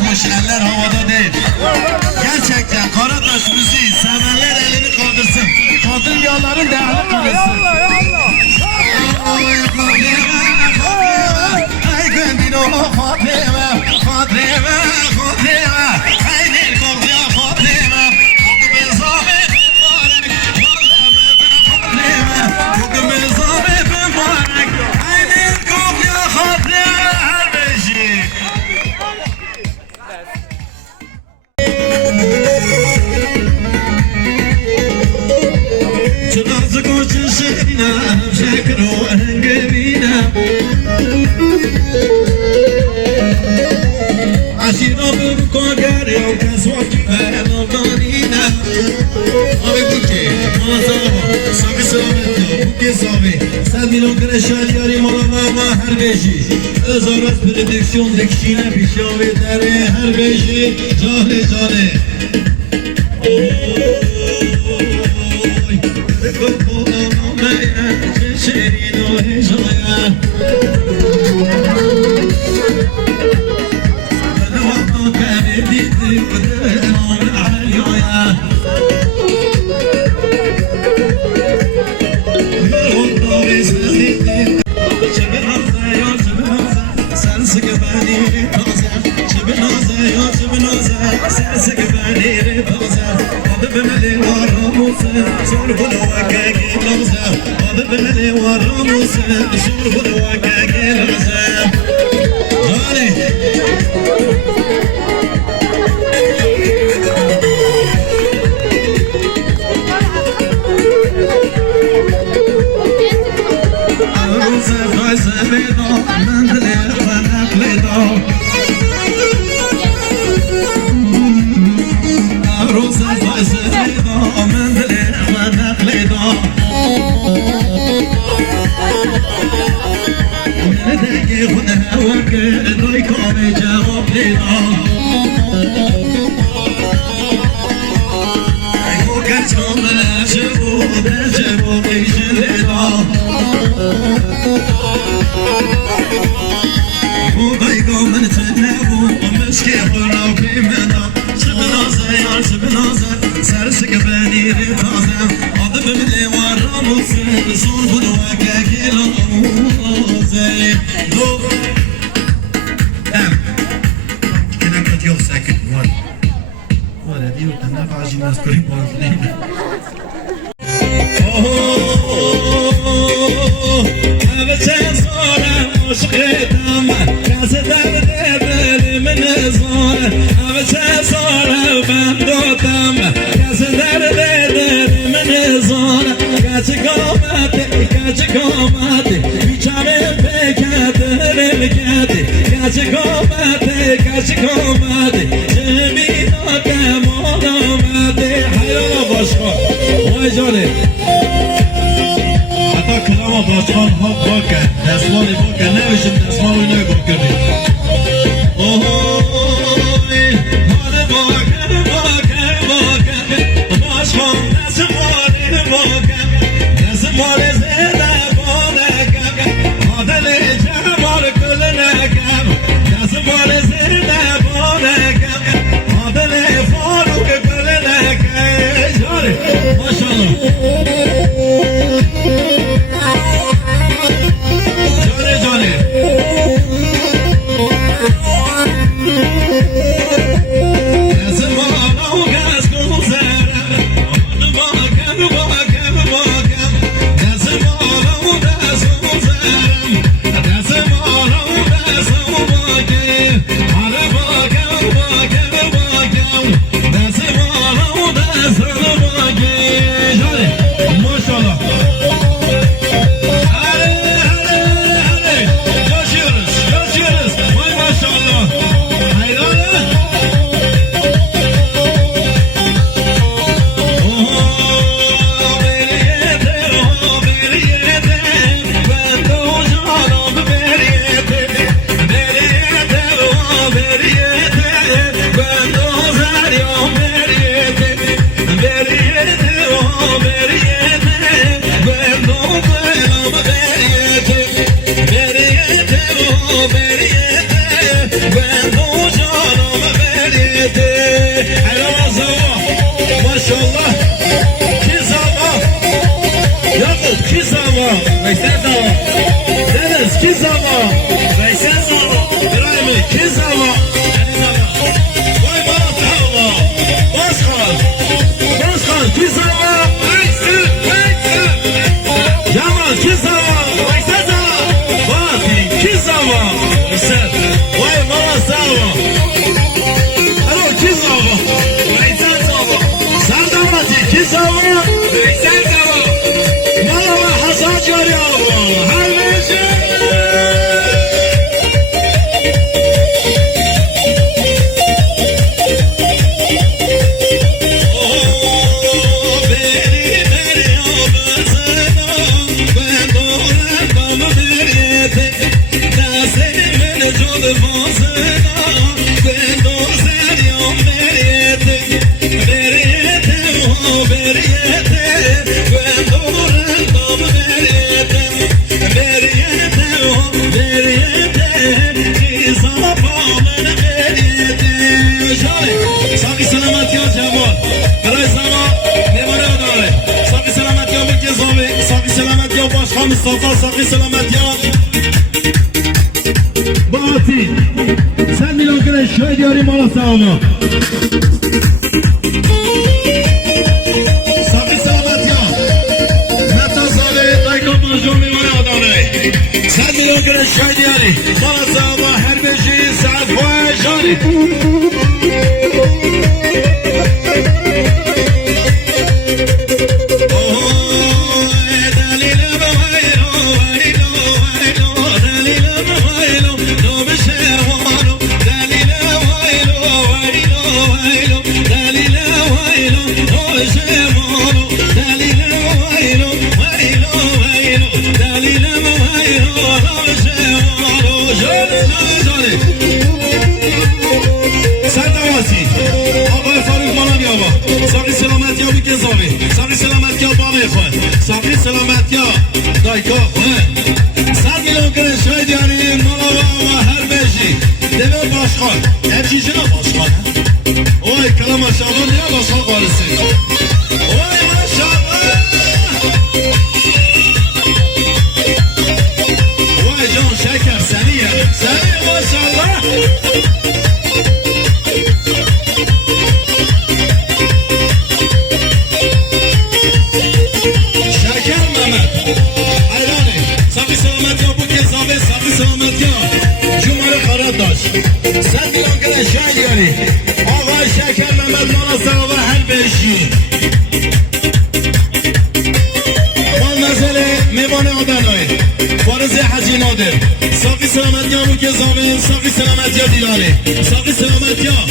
yokmuş, eller havada değil. Gerçekten Karataş müziği sevenler elini kaldırsın. Kadın yağların değerli kılsın. Ay kendine Fatime, Fatime, Fatime. Haydi korkuya Fatime. Bugün zahmet mübarek. Fatime, bugün zahmet mübarek. Haydi korkuya Fatime her beşi. Çınarzı koçun şehrine, şekir o engebine. Aşira bir kogar yok, kesvaki ben avdanine. Abi buki, mazava, sabi sabi, buki sabi. Sen milon kreşal yari malama her beşi. Özaras prodüksiyon dikişine pişavi deri her beşi. Cahli cahli. Şerin o hecaya. Beriyete, beriyete, ben bu canımı بریده حیران زوا ماشالله کی زوا یاقوب کی زوا ویسه زوا دنس کی زوا ویسه زوا ابراهیمی کی زوا وای بابا زوا باز خان کی زوا جمال کی زوا ویسه زوا باقی کی زوا ویسه وای بابا زوا الو کی زوا ویسه زوا سردمتی کی زوا ویسه زوا مالا حسن جاری آقا همیشه مصطفى صافي سلامت يا باطي سن ميلان كده شوي دياري مالا ساما صافي سلامت يا متى صافي لايكو بنجومي وانا اداري سن ميلان كده شوي دياري مالا ساما هر بيجي ساعة فواي جاري صافي سلامت يا دايكو صار ميلان كده شوي دياري مالا و هر بيجي دبي باشخان هرچی جنا باشخان اوه کلام ماشاءالله نیا باشخان قارسی اوه ماشاءالله اوه جان شکر سنیه ماشاءالله سن ميلان كده شوي دياري آقا شکر محمد مالا سلامه هر بيجي مال نزله میوان آدنای فارز حجی نادر صافی سلامتی ها بوکه زامن صافی سلامتی ها دیلانه صافی سلامتی ها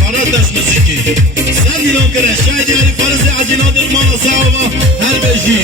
قرار دست موسیقی سن ميلان كده شوي دياري فارز حجی نادر مالا سلامه هر بيجي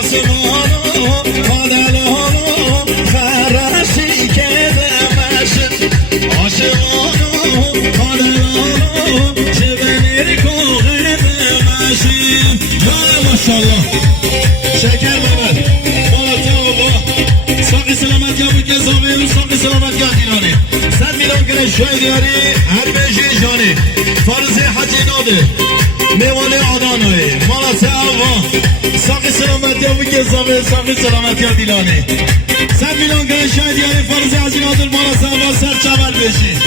آسمانو مادلانو فرشی که دمشن آسمانو مادلانو چه بنیر کوغه دمشن یا ماشالله شکر محمد بالاتر آقا ساقی سلامت یا بوکه زامن ساقی سلامت یا دیرانه سن ميلان كده شوي دياري هر بيجي جاني فارز حجي نادر میوان آدانوی مالا سعوا ساقی سلامتی ها بگه زامن ساقی سلامتی ها دیلانه سن ميلان كده شوي دياري فارز حجي نادر مالا سعوا سر چبل بشین